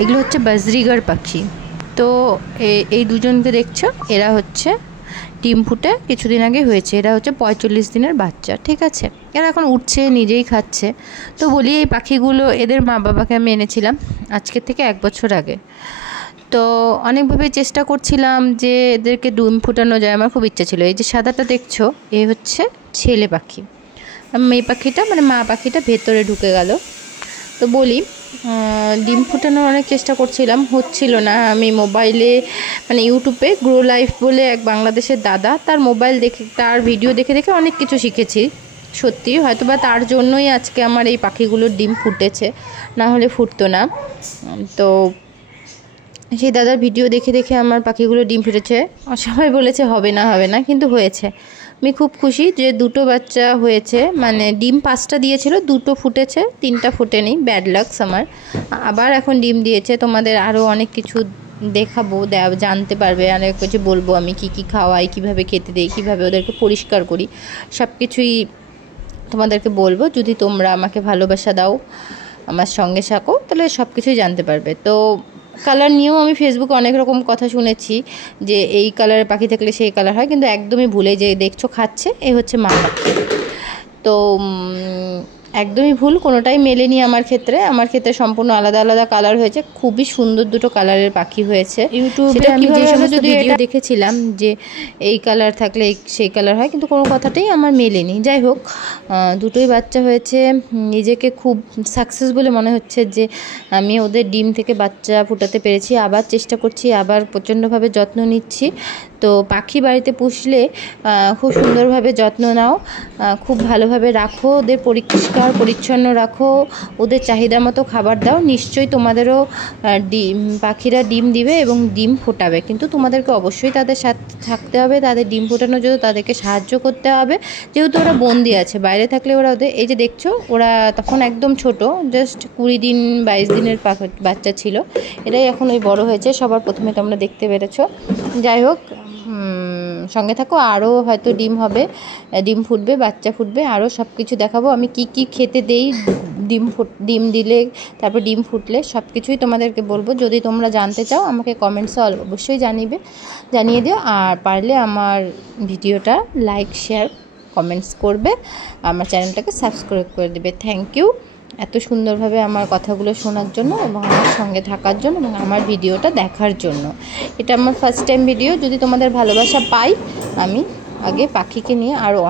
এগুলো হচ্ছে বাজরিগার পাখি। তো এই দুজনকে দেখছো, এরা হচ্ছে ডিম ফুটে কিছুদিন আগে হয়েছে। এরা হচ্ছে 45 দিনের বাচ্চা, ঠিক আছে। এরা এখন উঠছে, নিজেই খাচ্ছে। তো বলি, এই পাখিগুলো এদের মা বাবাকে আমি এনেছিলাম আজকের থেকে 1 বছর আগে। তো অনেকভাবে চেষ্টা করছিলাম যে এদেরকে ডিম ফুটানো যায়, আমার খুব ইচ্ছা ছিল। এই যে সাদাটা দেখছো, এ হচ্ছে ছেলে পাখি। মেয়ে পাখিটা মানে মা পাখিটা ভেতরে ঢুকে গেল। তো বলি, ডিম ফুটানোর অনেক চেষ্টা করছিলাম, হচ্ছিল না। আমি মোবাইলে মানে ইউটিউবে গ্রো লাইফ বলে এক বাংলাদেশের দাদা, তার মোবাইল দেখে, তার ভিডিও দেখে দেখে অনেক কিছু শিখেছি। সত্যি হয়তো বা তার জন্যই আজকে আমার এই পাখিগুলোর ডিম ফুটেছে, না হলে ফুটতো না। তো সেই দাদার ভিডিও দেখে দেখে আমার পাখিগুলো ডিম ফুটেছে। সবাই বলেছে হবে না হবে না, কিন্তু হয়েছে। আমি খুব খুশি যে 2টো বাচ্চা হয়েছে। মানে ডিম 5টা দিয়েছিল, 2টো ফুটেছে, 3টা ফুটেনি। ব্যাড লাকস আমার। আবার এখন ডিম দিয়েছে। তোমাদের আরও অনেক কিছু দেখাবো, জানতে পারবে। অনেক কিছু বলবো আমি কি কি খাওয়াই, কিভাবে খেতে দিই, কিভাবে ওদেরকে পরিষ্কার করি, সব কিছুই তোমাদেরকে বলবো। যদি তোমরা আমাকে ভালোবাসা দাও, আমার সঙ্গে থাকো, তাহলে সব কিছুই জানতে পারবে। তো কালার নিয়েও আমি ফেসবুকে অনেক রকম কথা শুনেছি যে এই কালারের পাখি থাকলে সেই কালার হয়, কিন্তু একদমই ভুলে, যে দেখছো খাচ্ছে, এই হচ্ছে মা পাখি। তো একদমই ভুল, কোনোটাই মেলেনি আমার ক্ষেত্রে। আমার ক্ষেত্রে সম্পূর্ণ আলাদা আলাদা কালার হয়েছে। খুবই সুন্দর 2টো কালারের পাখি হয়েছে। ইউটিউবে আমি যে সমস্ত ভিডিও দেখেছিলাম যে এই কালার থাকলে সেই কালার হয়, কিন্তু কোনো কথাটাই আমার মেলেনি। যাই হোক, 2টোই বাচ্চা হয়েছে। নিজেকে খুব সাকসেস বলে মনে হচ্ছে যে আমি ওদের ডিম থেকে বাচ্চা ফুটাতে পেরেছি। আবার চেষ্টা করছি, আবার প্রচণ্ডভাবে যত্ন নিচ্ছি। তো পাখি বাড়িতে পুষলে খুব সুন্দরভাবে যত্ন নাও, খুব ভালোভাবে রাখো, ওদের পরিষ্কার পরিচ্ছন্ন রাখো, ওদের চাহিদা মতো খাবার দাও। নিশ্চয়ই তোমাদেরও পাখিরা ডিম দিবে এবং ডিম ফোটাবে, কিন্তু তোমাদেরকে অবশ্যই তাদের সাথে থাকতে হবে। তাদের ডিম ফোটানোর জন্য তাদেরকে সাহায্য করতে হবে, যেহেতু ওরা বন্দি আছে। বাইরে থাকলে ওরা ওদের, এই যে দেখছো, ওরা তখন একদম ছোট, জাস্ট 20 দিন 22 দিনের বাচ্চা ছিল। এরাই এখন ওই বড় হয়েছে। সবার প্রথমে তোমরা দেখতে পেরেছো। যাই হোক, সঙ্গে থাকো, আরও হয়তো ডিম হবে, ডিম ফুটবে, বাচ্চা ফুটবে, আরও সব কিছু দেখাবো। আমি কি কি খেতে দেই ডিম দিলে, তারপর ডিম ফুটলে, সব কিছুই তোমাদেরকে বলবো। যদি তোমরা জানতে চাও আমাকে কমেন্টসে অবশ্যই জানিয়ে দিও। আর পারলে আমার ভিডিওটা লাইক, শেয়ার, কমেন্টস করবে, আমার চ্যানেলটাকে সাবস্ক্রাইব করে দেবে। থ্যাংক ইউ এত সুন্দরভাবে আমার কথাগুলো শোনার জন্য এবং আমার সঙ্গে থাকার জন্য এবং আমার ভিডিওটা দেখার জন্য। এটা আমার ফার্স্ট টাইম ভিডিও। যদি তোমাদের ভালোবাসা পাই, আমি আগে পাখিকে নিয়ে আরও